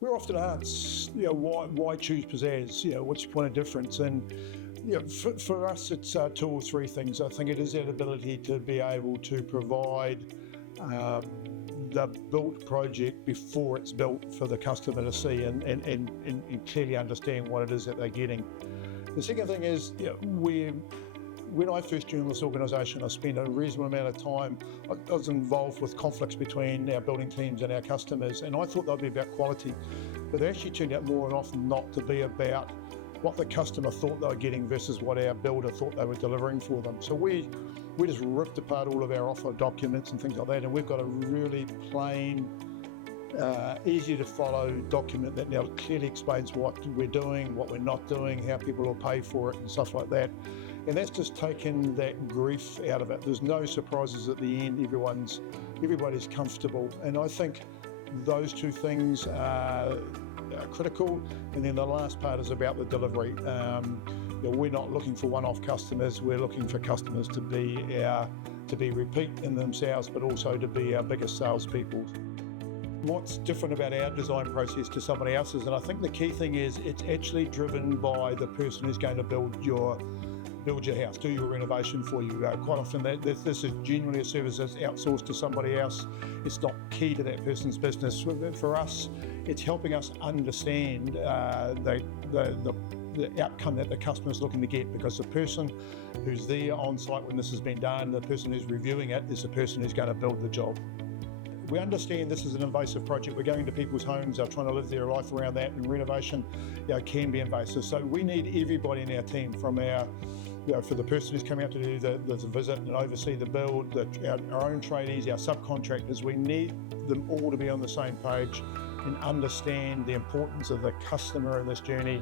We're often asked, why choose Pzazz? What's your point of difference? And for us, it's two or three things. I think it is that ability to be able to provide the built project before it's built for the customer to see and clearly understand what it is that they're getting. The second thing is, when I first joined this organisation, I spent a reasonable amount of time. I was involved with conflicts between our building teams and our customers, and I thought they'd be about quality, but they actually turned out more often not to be about what the customer thought they were getting versus what our builder thought they were delivering for them. So we just ripped apart all of our offer documents and things like that, and we've got a really plain, easy to follow document that now clearly explains what we're doing, what we're not doing, how people will pay for it and stuff like that. And that's just taken that grief out of it. There's no surprises at the end. Everybody's comfortable. And I think those two things are critical. And then the last part is about the delivery. We're not looking for one-off customers. We're looking for customers to be repeat in themselves, but also to be our biggest salespeople. What's different about our design process to somebody else's? And I think the key thing is it's actually driven by the person who's going to build your house, do your renovation for you. Quite often this is genuinely a service that's outsourced to somebody else. It's not key to that person's business. For us, it's helping us understand the outcome that the customer is looking to get, because the person who's there on site when this has been done, the person who's reviewing it, is the person who's going to build the job. We understand this is an invasive project. We're going to people's homes, they're trying to live their life around that, and renovation can be invasive. So we need everybody in our team, from for the person who's coming out to do the visit and oversee the build, our own tradies, our subcontractors, we need them all to be on the same page and understand the importance of the customer in this journey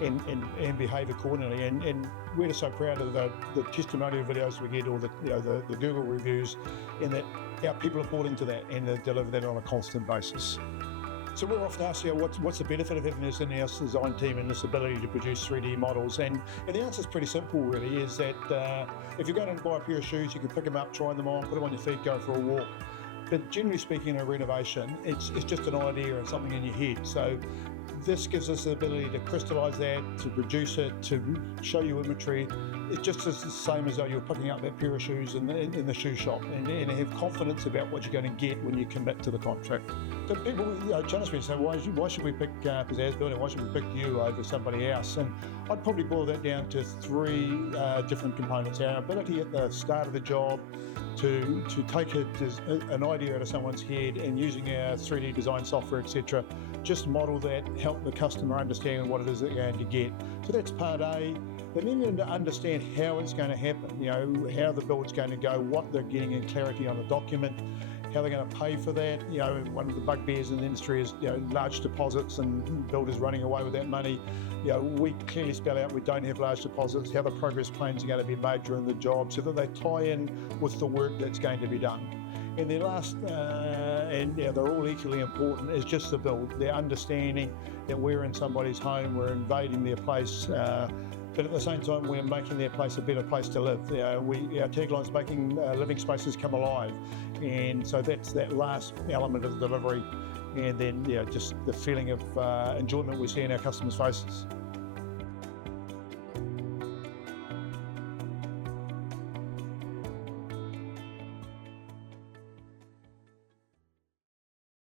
and behave accordingly. And we're just so proud of the testimonial videos we get, or the Google reviews, and that our people are bought into that and they deliver that on a constant basis. So we're often asked, what's the benefit of having this in-house design team and this ability to produce 3D models? And the answer is pretty simple, really, is that if you're going to buy a pair of shoes, you can pick them up, try them on, put them on your feet, go for a walk. But generally speaking, in a renovation, it's just an idea and something in your head. So this gives us the ability to crystallise that, to produce it, to show you imagery. It's just as the same as though you're picking up that pair of shoes in the shoe shop, and have confidence about what you're going to get when you commit to the contract. So people challenge me and say, why should we pick Pzazz Building? Why should we pick you over somebody else? And I'd probably boil that down to three different components. Our ability at the start of the job to take an idea out of someone's head, and using our 3D design software, etc., just model that, help the customer understand what it is they're going to get. So that's part A. But then to understand how it's going to happen, how the build's going to go, what they're getting in clarity on the document, how they're going to pay for that. One of the bugbears in the industry is large deposits and builders running away with that money. We clearly spell out we don't have large deposits, how the progress plans are going to be made during the job, so that they tie in with the work that's going to be done. And the last, and they're all equally important, is just the build, their understanding that we're in somebody's home, we're invading their place, but at the same time, we're making their place a better place to live. Our tagline is making living spaces come alive. And so that's that last element of the delivery. And then just the feeling of enjoyment we see in our customers' faces.